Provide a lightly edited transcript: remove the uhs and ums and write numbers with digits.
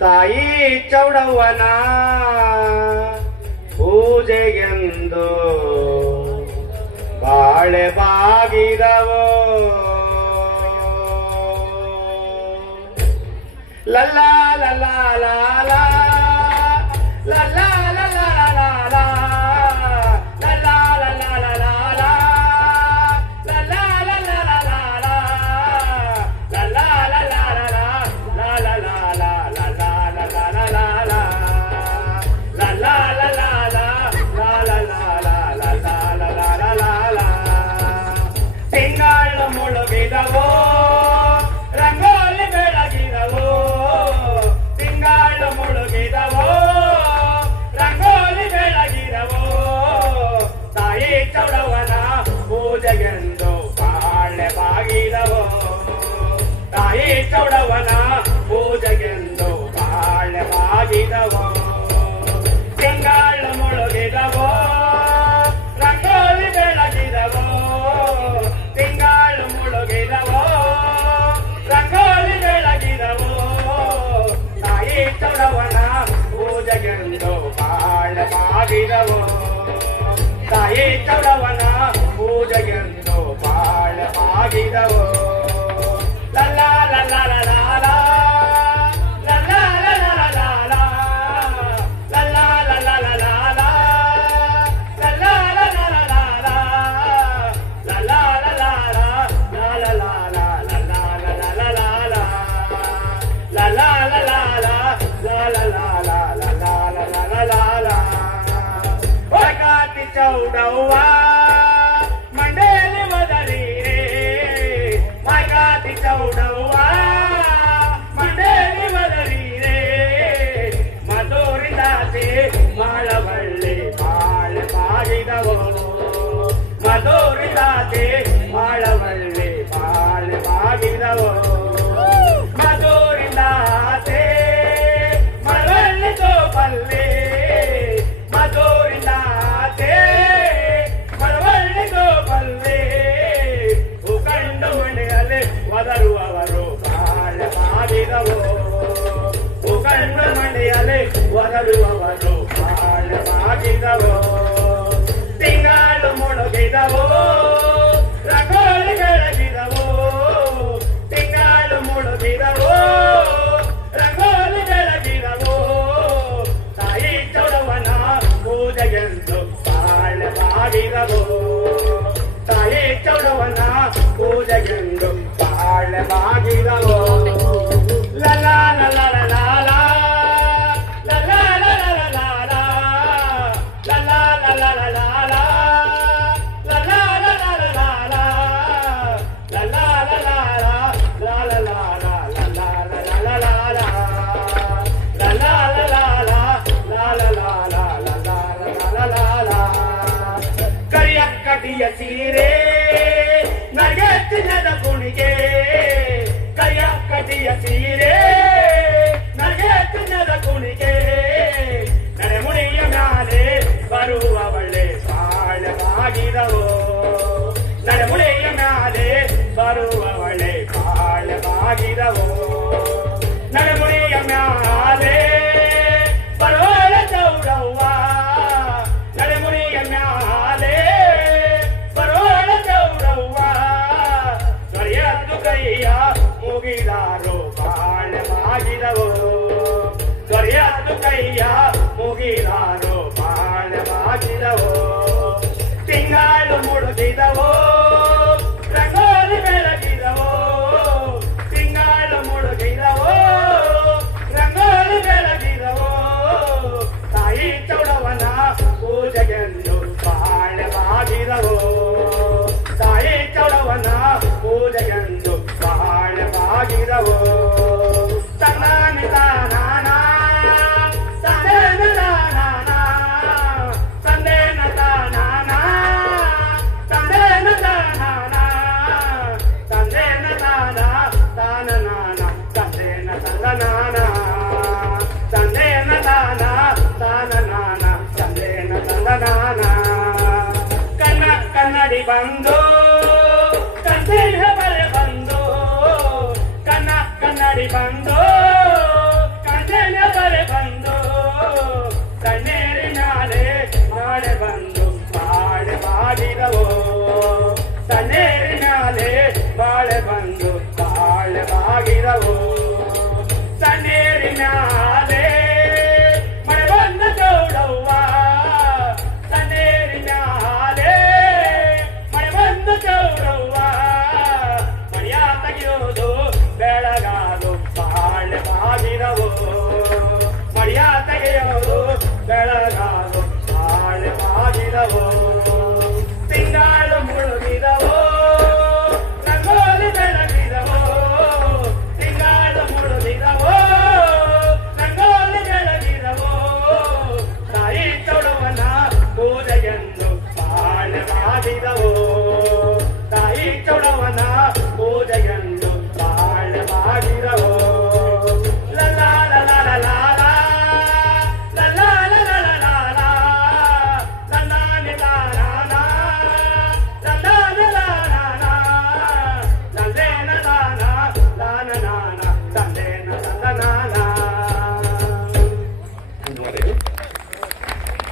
ತಾಯಿ ಚೌಡವ್ವನ ಪೂಜೆಗೆಂದು ಬಾಳೆ ಬಾಗಿದವೋ ಲಲ್ಲಾ ಲಲ್ಲಾ ಲಾಲಾ ಲಲ್ಲಾ ಲಲ್ಲಾ ಲಾಲಾ ಲಲ್ಲಾ ಲಲ್ಲಾ ಲಾಲಾ ಲಲ್ಲಾ ಲಲ್ಲಾ ಲಾಲಾ ಲಲ್ಲಾ ಲಲ್ಲಾ ಲಾಲಾ ಲಲ್ಲಾ ತಿಂಗಳು ಮುಳುಗಿದವೋ ರಂಗೋಲಿ ಬೆಳಗಿದವೋ ತಿಂಗಳು ಮುಳುಗಿದವೋ ರಂಗೋಲಿ ಬೆಳಗಿದವೋ ತಾಯಿ ಚೌಡವ್ವನ ಪೂಜೆಗೆಂದು ಬಾಳೆ ಬಾಗಿದವೋ ತಾಯಿ ಚೌಡವ್ವನ ಪೂಜೆಗೆಂದು ಬಾಳೆ ಬಾಗಿದವೋ ತಿಂಗಳು ಮುಳುಗಿದವೋ ರಂಗೋಲಿ ಬೆಳಗಿದವೋ ತಿಂಗಳು ಮುಳುಗಿದವೋ ರಂಗೋಲಿ ಬೆಳಗಿದವೋ ತಾಯಿ ಚೌಡವ್ವನ ಪೂಜೆಗೆಂದು ಬಾಳೆ ಬಾಗಿದವೋ ತಾಯಿ ಚೌಡವ್ವನ ಪೂಜೆಗೆಂದು ಬಾಳೆ ಬಾಗಿದವೋ ಲಲ್ಲಾ ಲಲ್ಲಾ ಲಾಲಾ ಲಲ್ಲಾ ಲಲ್ಲಾ ಲಾಲಾ ಲಲ್ಲಾ ಲಲ್ಲಾ ಲಾಲಾ ಲಲ್ಲಾ ಲಲ್ಲಾ ಲಾಲಾ ಲಲ್ಲಾ ಲಲ್ಲಾ ಲಾಲಾ ಲಲ್ಲಾ ಚೌಡವ್ವ ಮಂಡೇಲಿ ಮದರೀರೆ ಮಾಗಾತಿ ಚೌಡವ್ವ ಮಂಡೇಲಿ ಮದರೀರೆ ಮಧುರಿದಾಸೆ ಮಾಳವಳ್ಳಿ ಬಾಳೆ ಬಾಗಿದವೋ ಮಧುರಿದಾಸೆ ಮಾಳವಳ್ಳಿ ಬಾಳೆ ಬಾಗಿದವೋ ಮಧುರಿದಾಸೆ ಮಳವಳ್ಳಿ ತೋಪಲ್ಲೆ ಮಧುರಿದಾಸೆ ಮಳವಳ್ಳಿ ತೋಪಲ್ಲೆ ಉಕಂಡು ಮನೆಯಲ್ಲಿ ಒದರುವವರು ಬಾಳೆ ಬಾಗಿದವೋ ಉಕಂಡು ಮನೆಯಲ್ಲಿ ಒದರುವವರು ಬಾಳೆ ಬಾಗಿದವೋ ತಿಂಗಳು ಮುಳುಗಿದವೋ ರಂಗೋಲಿ ಬೆಳಗಿದವೋ ತಿಂಗಳು ಮುಳುಗಿದವೋ ರಂಗೋಲಿ ಬೆಳಗಿದವೋ ತಾಯಿ ಚೌಡವ್ವನ ಪೂಜೆಗೆಂದು ಬಾಳೆ ಬಾಗಿದವೋ ತಾಯಿ ಚೌಡವ್ವನ ಪೂಜೆಗೆಂದು ಬಾಳೆ ಬಾಗಿದವೋ ಲಲ್ಲಾ ಲಲ್ಲಾ ಲಾಲಾ ಲಲ್ಲಾ ಲಲ್ಲಾ ಲಾಲಾ ಲಲ್ಲಾ ಲಲ್ಲಾ ಲಾಲಾ ಲಲ್ಲಾ ಲಲ್ಲಾ ಲಾಲಾ ಲಲ್ಲಾ ಲಲ್ಲಾ ಲಾಲಾ ಲಲ್ಲಾ ಲಲ್ಲಾ ಲಾಲಾ ಲಲ್ಲಾ ಲಲ್ಲಾ ಲಾಲಾ ಕರಿಯ ಕಟಿಯ ಸೀರೆ ನಗೆ ಚಿನ್ನದ ಕುಣಿಗೆ ಕರಿಯ ಕಟಿಯ ಸೀರೆ ನಗೆ ಚಿನ್ನದ ಕುಣಿಗೆ ನಡೆಮುಡಿಯ ಮ್ಯಾಲೆ ಬರುವವಳೆ ಬಾಳೆ ಬಾಗಿದವೋ ನಡೆಮುಡಿಯ ಮ್ಯಾಲೆ ಬರುವವಳೆ ಬಾಳೆ ಬಾಗಿದವೋ ನಡೆಮುಡಿಯ ಮ್ಯಾಲೆ ಬರುವಳ ಚೌಡವ್ವ ನಡೆಮುಡಿಯ ಮ್ಯಾಲೆ ಬರುವಳ ಚೌಡವ್ವ ದೊರೆಯದ್ದು ಕೈಯ ಮುಗಿದಾರೋ ಬಾಳೆ ಬಾಗಿದವೋ ದೊರೆಯದ್ದು ಕೈಯ ಮುಗಿದಾರೋ ಬಾಳೆ ಬಾಗಿದವೋ ತಿಂಗಳು ಮುಳುಗಿದವೋ ರಂಗೋಲಿ ಬೆಳಗಿದವೋ ತಿಂಗಳು ಮುಳುಗಿದವೋ ರಂಗೋಲಿ ಬೆಳಗಿದವೋ ತಾಯಿ ಚೌಡವ್ವನ ಪೂಜೆಗೆಂದು ಬಾಳೆ ಬಾಗಿದವೋ ತಾಯಿ ಚೌಡವ್ವನ ಪೂಜೆಗೆಂದು ಬಾಳೆ ಬಾಗಿದವೋ ತನ್ನಾನಿ ತಾನಾನ ತಂದೇನ ತಾನಾನ ತಂದೇನ ತಾನಾನ ತಂದೇನ ತಾನಾನ ತಂದೇನ ತಾನ ತಾನನಾನ ತಂದೇನ ತಂದನಾನ ತಂದೇನ ತಾನ ತಾನನಾನ ತಂದೇನ ತಂದನಾನ ಕನ್ನಡಿ ಬಂದು ಕಂದೇಹ ಬಲೆ ಬಂದು ಬಂದು ಬಾಳೆ ಬಾಗಿರವು ಸಣ್ಣೇರಿನಾಲೆ ಮಳೆ ಬಂದ ಚೌಡವ್ವ ಸಣ್ಣೇರಿನಾಲೆ ಮಳೆ ಬಂದ ಚೌಡವ್ವ ಮಳೆಯ ತೆಗೆಯೋದು ಬೆಳಗಾದು ಬಾಳೆ ಬಾಗಿರವು ಮಳೆಯ ತೆಗೆಯೋದು ಬೆಳಗಾದು ಬಾಳೆ ಬಾಗಿರವು